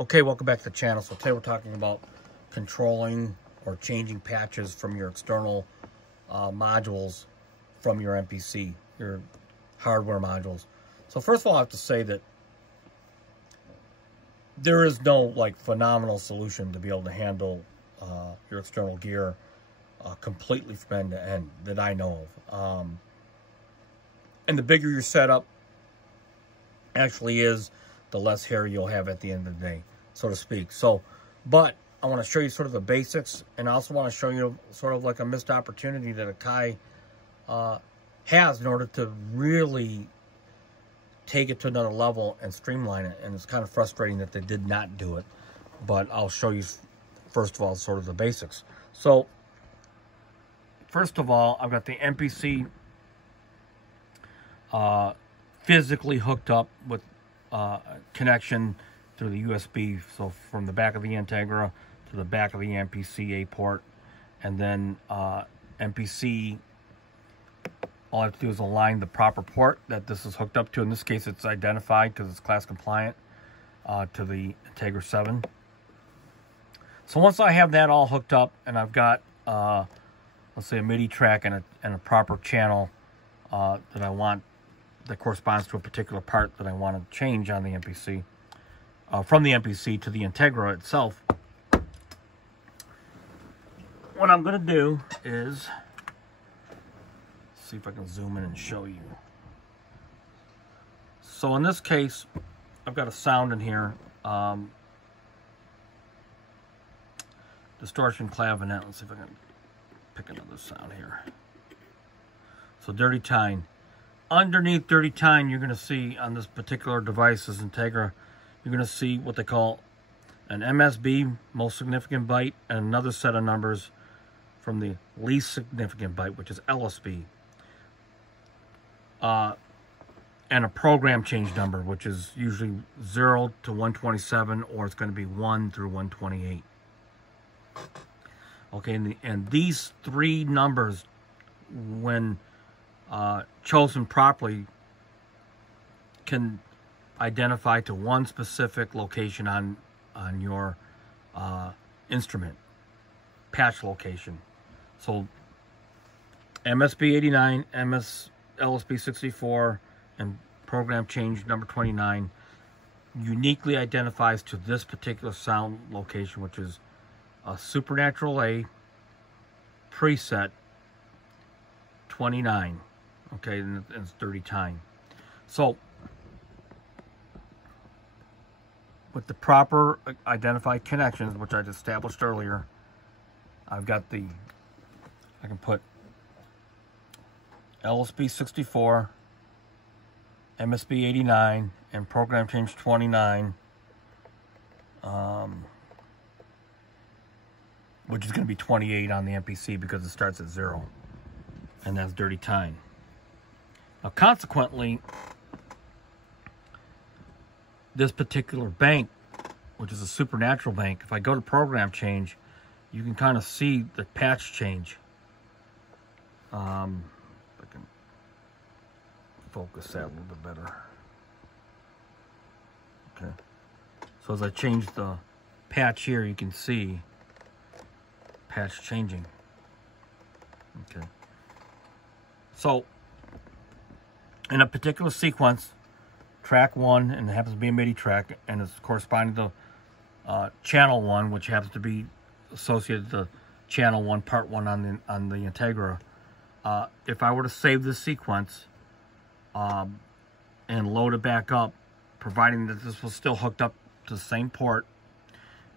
Okay, welcome back to the channel. So today we're talking about controlling or changing patches from your external modules from your MPC, your hardware modules. So first of all, I have to say that there is no like phenomenal solution to be able to handle your external gear completely from end to end that I know of. And the bigger your setup actually is, the less hair you'll have at the end of the day, so to speak. So, but I want to show you sort of the basics, and I also want to show you sort of like a missed opportunity that Akai has in order to really take it to another level and streamline it. And it's kind of frustrating that they did not do it, but I'll show you first of all sort of the basics. So first of all, I've got the MPC physically hooked up with connection through the USB, so from the back of the Integra to the back of the MPC A port, and then MPC, all I have to do is align the proper port that this is hooked up to. In this case, it's identified because it's class compliant to the Integra 7. So once I have that all hooked up, and I've got let's say a MIDI track and a proper channel that I want, that corresponds to a particular part that I want to change on the MPC, from the MPC to the Integra itself, what I'm going to do is, see if I can zoom in and show you. So in this case, I've got a sound in here, distortion clavinet. Let's see if I can pick another sound here. So Dirty Tine. Underneath Dirty Tine, you're going to see on this particular device, this Integra, you're going to see what they call an MSB, most significant byte, and another set of numbers from the least significant byte, which is LSB. And a program change number, which is usually 0 to 127, or it's going to be 1 through 128. Okay, and these three numbers, when chosen properly, can identify to one specific location on your instrument, patch location. So MSB 89, LSB 64, and program change number 29 uniquely identifies to this particular sound location, which is a Supernatural A preset 29. Okay, and it's Dirty Tine. So with the proper identified connections, which I established earlier, I've got I can put LSB 64, MSB 89, and program change 29, which is going to be 28 on the MPC because it starts at 0, and that's Dirty Tine. Now, consequently, this particular bank, which is a Supernatural bank, if I go to program change, you can kind of see the patch change. If I can focus that a little bit better. Okay. So as I change the patch here, you can see patch changing. Okay. So in a particular sequence, track 1, and it happens to be a MIDI track, and it's corresponding to channel 1, which happens to be associated to channel 1, part 1 on the Integra. If I were to save this sequence and load it back up, providing that this was still hooked up to the same port,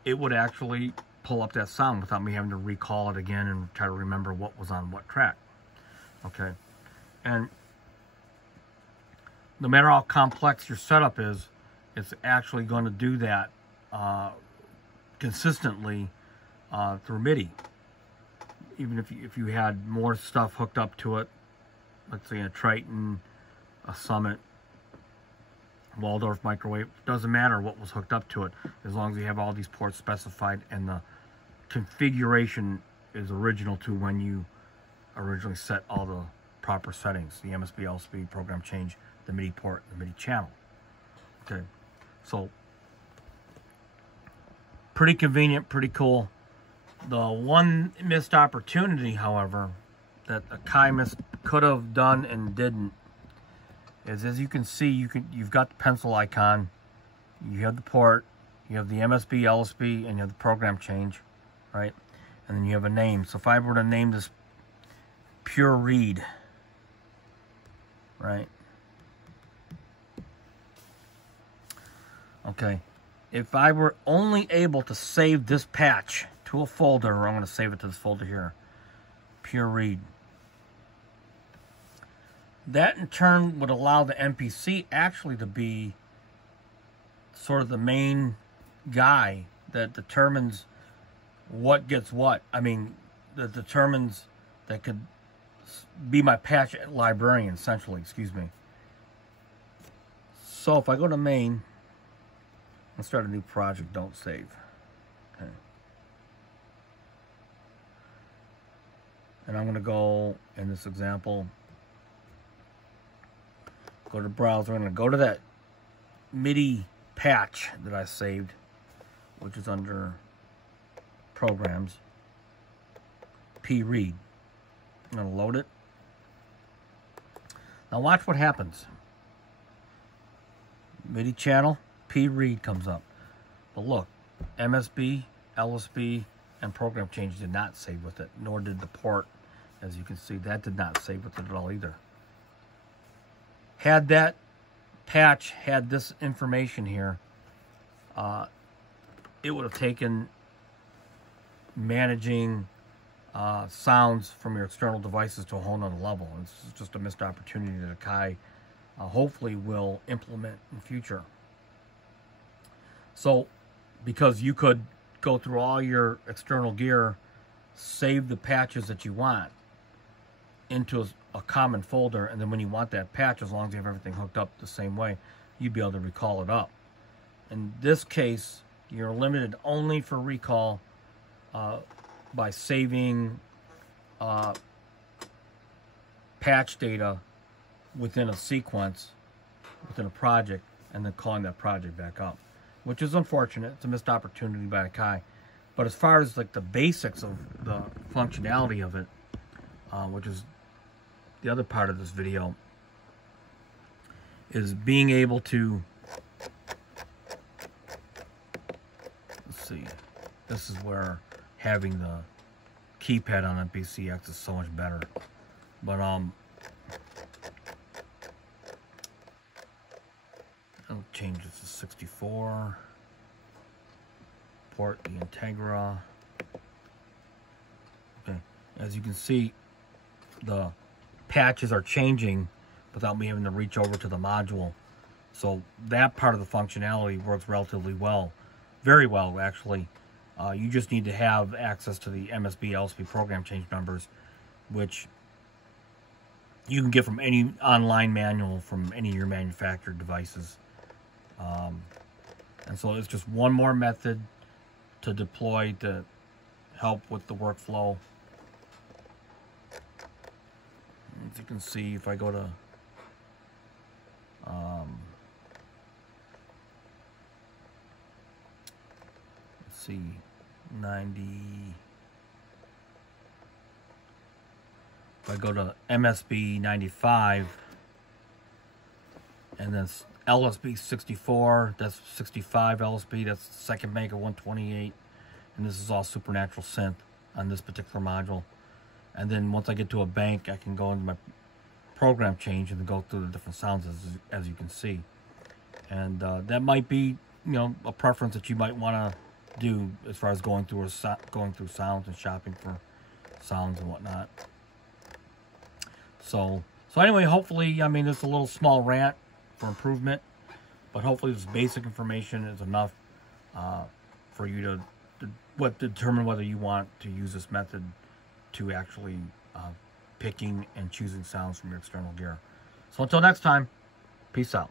it would actually pull up that sound without me having to recall it again and try to remember what was on what track. Okay, and no matter how complex your setup is, it's actually going to do that consistently through MIDI. Even if you had more stuff hooked up to it, let's say a Triton, a Summit, Waldorf microwave, doesn't matter what was hooked up to it, as long as you have all these ports specified and the configuration is original to when you originally set all the proper settings, the MSB LSB program change, the MIDI port, the MIDI channel. Okay, so Pretty convenient, pretty cool. The one missed opportunity, however, that Akai could have done and didn't is, as you can see, you've got the pencil icon, you have the port, you have the MSB LSB, and you have the program change, right? And then you have a name. So if I were to name this Pure Read, right? Okay. If I were only able to save this patch to a folder, or I'm going to save it to this folder here, Pure Read. That in turn would allow the MPC actually to be sort of the main guy that determines what gets what. I mean, that determines, that could be my patch librarian, essentially, excuse me. So if I go to main, let's start a new project, don't save. Okay. And I'm going to go, in this example, go to browser. I'm going to go to that MIDI patch that I saved, which is under programs, P-Read. I'm going to load it. Now watch what happens. MIDI channel, P-Read comes up. But look, MSB, LSB, and program change did not save with it, nor did the port. As you can see, that did not save with it at all either. Had that patch had this information here, it would have taken managing sounds from your external devices to a whole nother level. It's just a missed opportunity that Akai hopefully will implement in the future. So, because you could go through all your external gear, save the patches that you want into a common folder, and then when you want that patch, as long as you have everything hooked up the same way, you'd be able to recall it up. In this case, you're limited only for recall by saving patch data within a sequence, within a project, and then calling that project back up, which is unfortunate. It's a missed opportunity by Akai. But as far as like the basics of the functionality of it, which is the other part of this video, is being able to, let's see, this is where having the keypad on MPCX is so much better. But I'll change this to 64. Port the Integra. Okay, as you can see, the patches are changing without me having to reach over to the module. So that part of the functionality works relatively well. Very well, actually. You just need to have access to the MSB LSB program change numbers, which you can get from any online manual from any of your manufactured devices. And so it's just one more method to deploy to help with the workflow. As you can see, if I go to let's see, 90. If I go to MSB 95 and then LSB 64, that's 65 LSB, that's the second bank of 128, and this is all supernatural synth on this particular module. And then once I get to a bank, I can go into my program change and then go through the different sounds as you can see. And that might be, you know, a preference that you might want to do as far as going through sounds and shopping for sounds and whatnot. So anyway, hopefully, I mean, it's a little small rant for improvement, but hopefully this basic information is enough for you to determine whether you want to use this method to actually picking and choosing sounds from your external gear. So until next time, peace out.